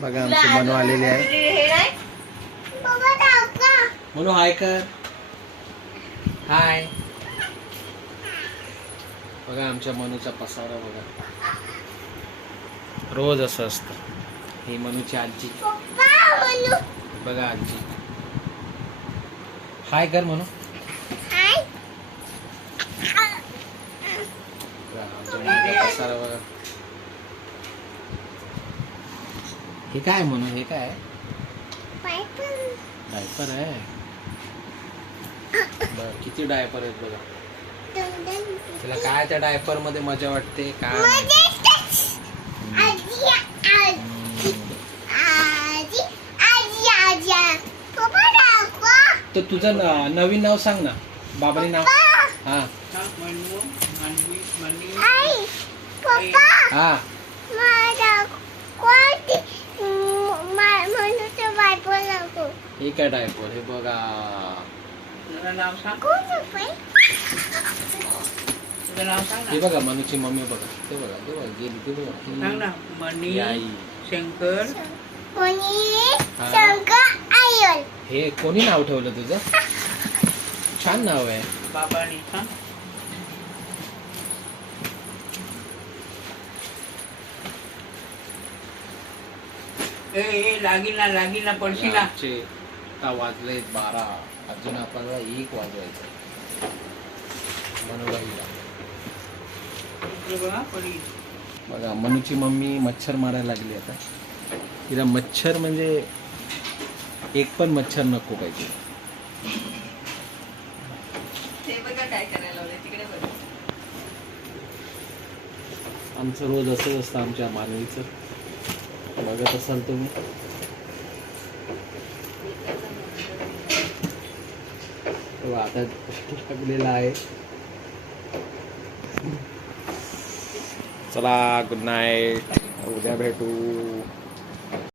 बघा आमची मनू आलेली आहे. मनू हाय कर. हाय. बघा आमच्या मनूचा पसारा बघा. रोज असं असतं. ही मनूची आजी बघा. आजी हाय कर म्हणू. आमच्या मनूचा पसारा बघा. हे काय म्हणू. हे काय डायपर आहे. किती डायपर आहेत बघा. तुला काय त्या डायपर मध्ये मजा वाटते काय. तर तुझं नवीन नाव सांग ना. बाबानी नाव. हा हा हे काय डायपर. हे बघा. हे बघा मनूची मम्मी बघा. ते बघा. ते बघा गेली. ते बघा मनी शंकर. हे कोणी नाव ठेवलं तुझं. छान नाव आहे. बाबानी. लागील ना पडशी ना. आता वाजले 12. अजून आपल्याला 1 वाजवायचं. बघा मनूची मम्मी मच्छर मारायला लागली आता. तिला मच्छर म्हणजे एक पण मच्छर नको पाहिजे. काय करायला तिकडे बघ. आमचं रोज असंच असतं आमच्या मानवीचं. बघत असाल तुम्ही. आता लागलेला आहे. चला गुड नाईट. उद्या भेटू.